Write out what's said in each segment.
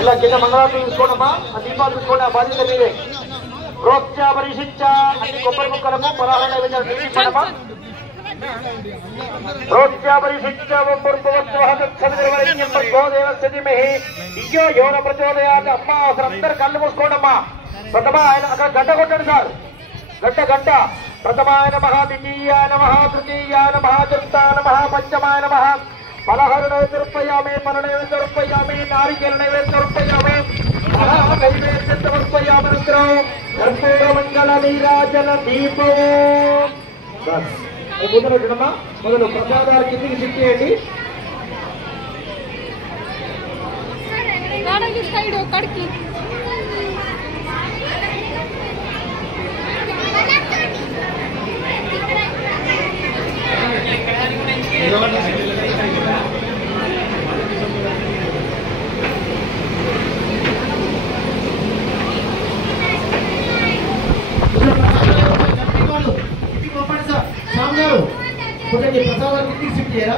ಎಲ್ಲ ಕಿಂದ ಮಂಗಳಾರತಿ తీసుకోండమ్మా ఆ దీపాలు తీసుకోండి ఆ బాధ్యత మీదే ప్రోత్సాహ పరిశిచ్చ అన్ని కొబ్బరి ముక్కలకు పరాహణ నైవేద్యాలు తీసుకోండమ్మా ప్రోత్సాహ పరిశిచ్చ యోన ప్రచోదయాన్ని అమ్మ అసలు అందరు కళ్ళు మూసుకోండమ్మా ప్రథమ ఆయన అక్కడ గంట కొట్టండి సార్ గంట ప్రథమాయ నమః ద్వితీయాయ నమః తృతీయాయ నమః చతుర్థాయ నమః పంచమాయ నమః పలహార నైవేద్యరూపయామి మన నైవేద్యరూపయామి నారికేల నైవేద్యరూపయామి నైవేద్యరూపయామి కర్పూర మంగళ నీరాజన దీపము మొదలుమ్మా మొదలు ప్రసాదాలు కిందికి చిట్టేయండి ప్రసాదాలు కిందికి షిఫ్ట్ చేయరా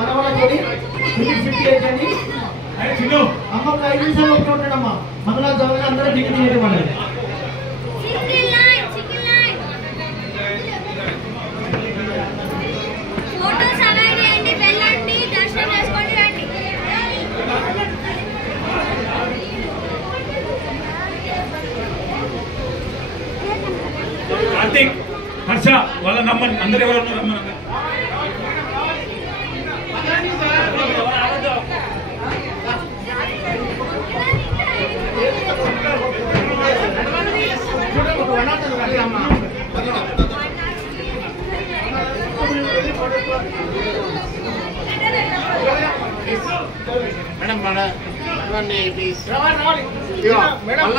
మనవాళ్ళ కిందికి షిఫ్ట్ చేయండి అమ్మకు 5 నిమిషాలు ఒకటి ఉంటాడమ్మా మంగళ జవగా అందరూ టికెట్ చేయడం అనేది కార్తీక్ హర్ష వాళ్ళ నమ్మని అందరు ఎవరు రమ్మన్నారు మేడం